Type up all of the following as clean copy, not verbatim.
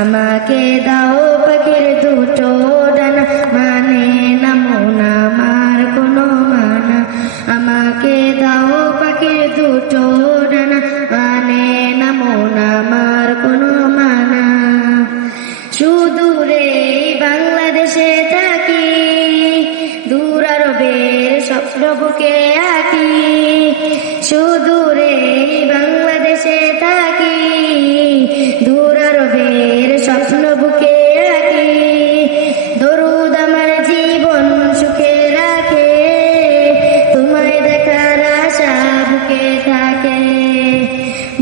আমাকে দাও পাখির দুটো ডানা, মানে না মন আমার কোনো মানা। আমাকে দাও পাখির দুটো ডানা, মানে না মন আমার কোনো মানা। সুদূরে বাংলাদেশে থাকি, দূর আরবের স্বপ্ন বুকে আঁকি। সুদূরে বাংলাদেশে থাকি, দূর আরবের স্বপ্ন বুকে আঁকি। দরুদ আমার জীবন সুখে রাখে, তোমায় দেখার আশা বুকে থাকে।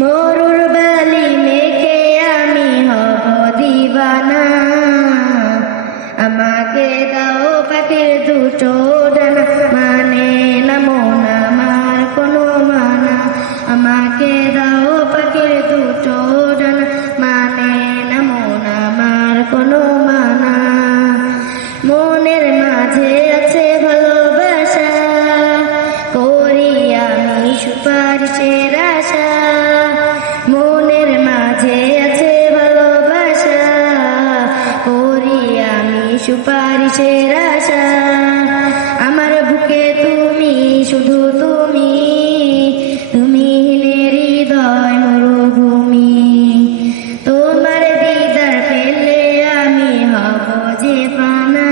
মরুর বালি মেখে আমি হব দিবানা, আমাকে দাও পাখির দুটো ডানা, মানে না মন আমার কোনো মানা। আমাকে দাও পাখির দুটো ডানা, মানে না মন আমার কোনো মানা। মনের মাঝে আছে ভালোবাসা, করি আমি সুপারিশের আশা। মনের মাঝে আছে ভালোবাসা, করি আমি সুপারিশের আশা। আমার বুকে তুমি, শুধু তুমি, তুমি হৃদয় মরুভূমি। তোমার দিদার পেলে আমি হব যে পানা,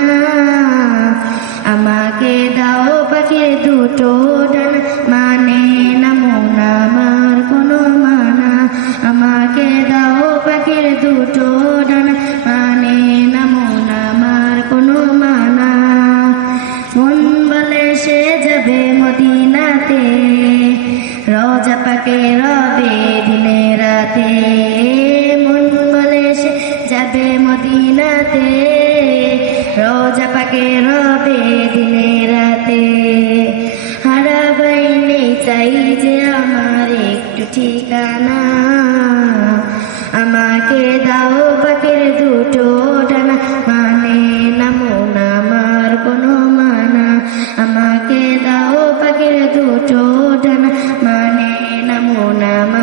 আমাকে দাও পাখির দুটো ডানা, মানে না মন আমার কোনো মানা। আমাকে দাও পাখির দুটো ডানা, মানে না মন আমার কোনো মানা। মন বলে সে যাবে মদিনাতে, রোজা পাকে রবে দিনে রাতে। মন বলে সে যাবে মদিনাতে, রোজা পাকে রবে দিনে রাতে। হারাবাইনে চাই যে আমার একটু ঠিকানা, আমাকে দাও পাখির দুটো ডানা, মানে না মন আমার কোনো মানা। আমাকে দাও পাখির দুটো ডানা, মানে না মন আমার